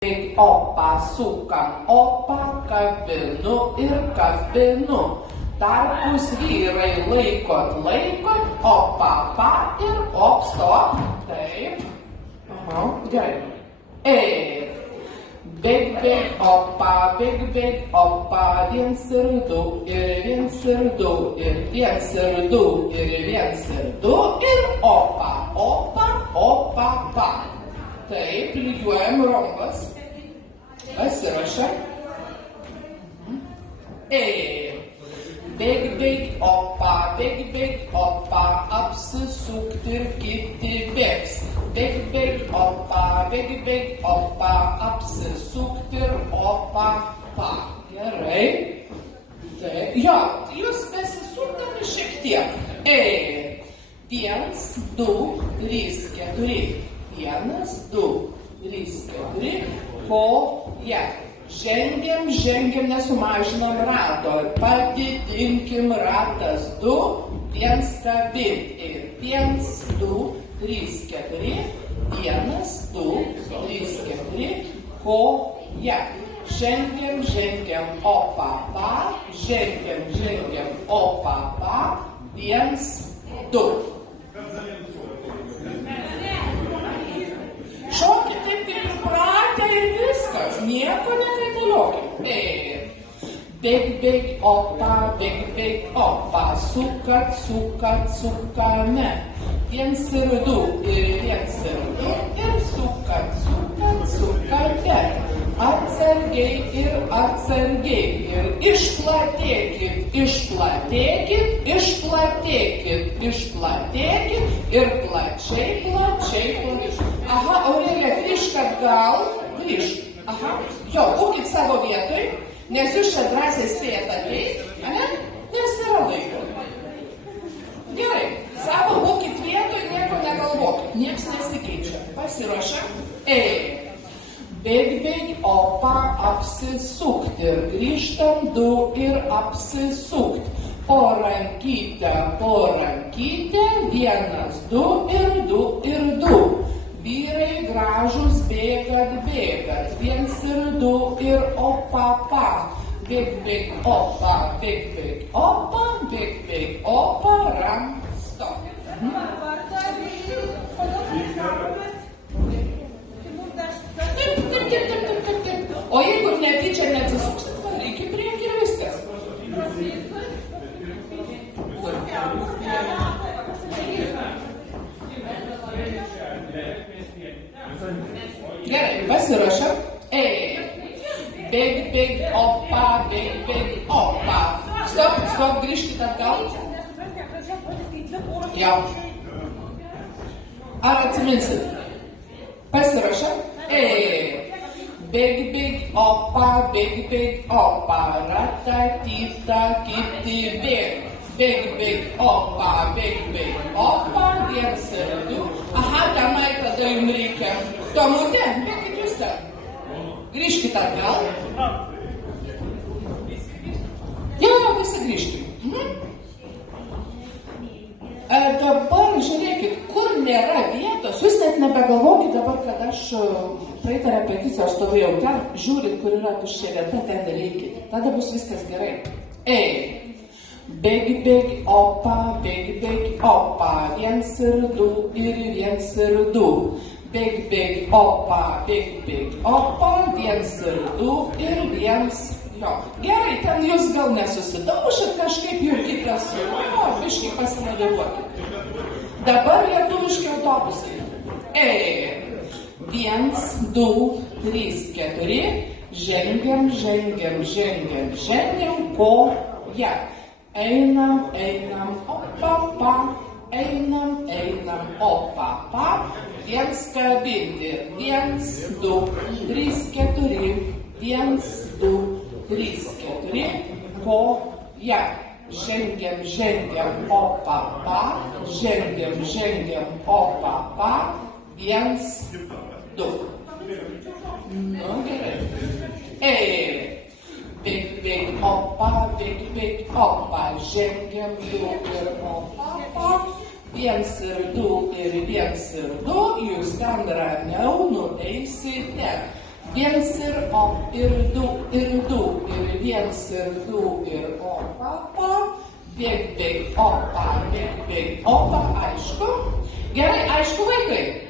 Opa, sukam, opa, kabinu ir kabinu. Tarpus vyrai laikot, opa, pa ir op, stop. Taip. Aha, gerai. Bėg, opa, viens ir du, ir viens ir du, ir viens ir du, ir viens ir du, ir opa, pa. Taip, lygiuojam rombas. Pasirašam. Bėg, opa, apsisukti ir kiti bėgs. Bėg, opa, apsisukti ir opa, pa. Gerai. Taip. Jo, jūs besisukdami šiek tiek. 1, 2, 3, 4. 1, 2, 3, 4. Koja. Žengiam, nesumažinam rato. Padidinkim ratas 2, 1 kabin. Ir 1, 2, 3, 4. 1, 2, 3, 4. Koja. Žengiam, opa, pa. Žengiam, opa, pa. 1, 2. Šokit taip kaip įpratę ir viskas, nieko nekaitaliokit. Bėg, opa, sukame. 1 ir 2, ir 1 ir 2, ir sukate. Atsargiai, ir išplatėkit, ir plačiai. Aha, Aurelija, grįžk atgal, Aha, jo, būkit savo vietoj, nes jūs čia drąsiai spėjat ateiti, nes yra laiko. Gerai, savo būkit vietoj, nieko negalvokit, nieks nesikeičia. Pasiruošę? Bėg, opa, apsisukti. Grįžtam 2 ir apsisukt. Po rankytę, 1, 2 ir 2 ir 2. Vyrai gražus bėgat. 1 ir 2 ir opa, pa. Bėg, opa, ram, stop. Taip. O jeigu netyčia neatsisuksit, reikia prieki ir viskas. Gerai, pasiruošam. Bėg, opa. Stop, grįžkit atgal. Jau. Ar atsiminsit? Pasiruošam. Bėg, opa, ratatita, kiti bėg. Bėg, opa, 1 ir 2. Aha, tenai tada jums reikia. Tomute, bėgit jūs ten. Grįžkit atgal. Jau, visi grįžkim. Dabar žiūrėkit, kur nėra vietos, jūs net nebegalvokit dabar, kad aš praeitą repeticiją stovėjau ten, žiūrit, kur yra tuščia vieta, ten darykit. Tada bus viskas gerai. Bėg, opa, 1 ir 2 ir 1 ir 2. Bėg, opa, 1 ir 2 ir 1. Jo. Gerai, ten jūs gal nesusidaušit, kažkaip jurkitės, biškai pasinaviguokit. Dabar lietuviški autobusai. 1, 2, 3, 4. Žengiam, koja. Einam, opa, pa. Einam, opa, pa. 1 kabinti. 1, 2, 3, 4. 1, 2, 3, 4. Koja. Žengiam, opa, pa. Žengiam, opa, pa. 1, 2. Nu, gerai. Bėg, opa, žengiam 2 ir opa, pa. 1 ir 2 ir 1 ir 2, jūs ten ramiau nueisite. Viens ir o, ir du, ir viens, ir du, ir opa, big, opa, big, opa, aišku. Gerai, aišku, vaikai.